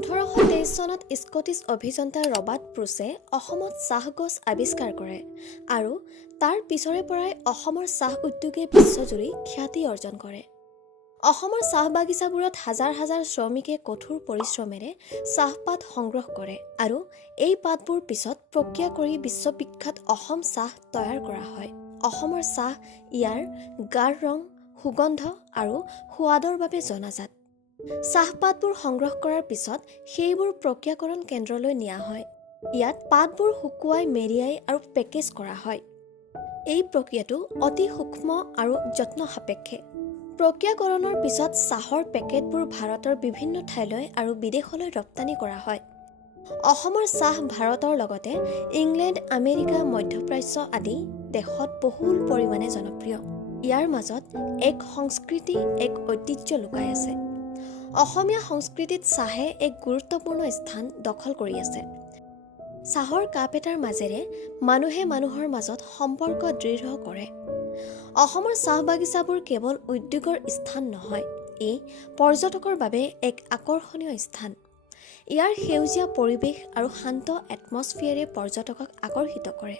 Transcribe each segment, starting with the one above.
1823 চনত স্কটিছ অভিযন্তা ৰবাৰ্ট ব্ৰুছে অসমত চাহ গছ আৱিষ্কাৰ কৰে আৰু তাৰ পিছৰে পৰাই অসমৰ চাহ উদ্যোগে বিশ্বজুৰি খ্যাতি অৰ্জন কৰে। অসমৰ চাহ বাগিচাবোৰত হাজাৰ হাজাৰ শ্ৰমিকে কঠোৰ পৰিশ্ৰমেৰে চাহপাত সংগ্ৰহ কৰে আৰু এই পাতবোৰ পিছত প্ৰক্ৰিয়া কৰি বিশ্ববিখ্যাত অসম চাহ তৈয়াৰ কৰা হয়। অসমৰ চাহ ইয়াৰ গাঢ় ৰং, সুগন্ধ আৰু সোৱাদৰ বাবে জনাজাত। চাহপাতবোৰ সংগ্ৰহ কৰাৰ পিছত সেইবোৰ প্ৰক্ৰিয়াকৰণ কেন্দ্ৰলৈ নিয়া হয়। ইয়াত পাতবোৰ শুকুৱাই মেৰিয়াই আৰু পেকেজ কৰা হয়। এই প্ৰক্ৰিয়াটো অতি সূক্ষ্ম আৰু যত্ন সাপেক্ষে। প্ৰক্ৰিয়াকৰণৰ পিছত চাহৰ পেকেটবোৰ ভাৰতৰ বিভিন্ন ঠাইলৈ আৰু বিদেশলৈ ৰপ্তানি কৰা হয়। অসমৰ চাহ ভাৰতৰ লগতে ইংলেণ্ড, আমেৰিকা, মধ্যপ্ৰাচ্য আদি দেশত বহুল পৰিমাণে জনপ্ৰিয়। ইয়াৰ মাজত এক সংস্কৃতি, এক ঐতিহ্য লুকাই আছে। অসমীয়া সংস্কৃতিত চাহে এক গুৰুত্বপূৰ্ণ স্থান দখল কৰি আছে। চাহৰ কাপ এটাৰ মাজেৰে মানুহে মানুহৰ মাজত সম্পৰ্ক দৃঢ় কৰে। অসমৰ চাহ বাগিচাবোৰ কেৱল উদ্যোগৰ স্থান নহয়, ই পৰ্যটকৰ বাবে এক আকৰ্ষণীয় স্থান। ইয়াৰ সেউজীয়া পৰিৱেশ আৰু শান্ত এটমছফিয়াৰে পৰ্যটকক আকৰ্ষিত কৰে।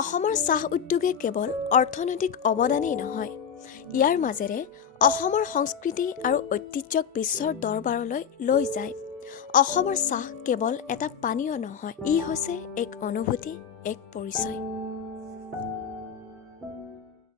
অসমৰ চাহ উদ্যোগে কেৱল অৰ্থনৈতিক অৱদানেই নহয়, ইয়াৰ মাজেৰে অসমৰ সংস্কৃতি আৰু ঐতিহ্যক বিশ্বৰ দৰবাৰলৈ লৈ যায়। অসমৰ চাহ কেৱল এটা পানীয় নহয়, ই হৈছে এক অনুভূতি, এক পৰিচয়।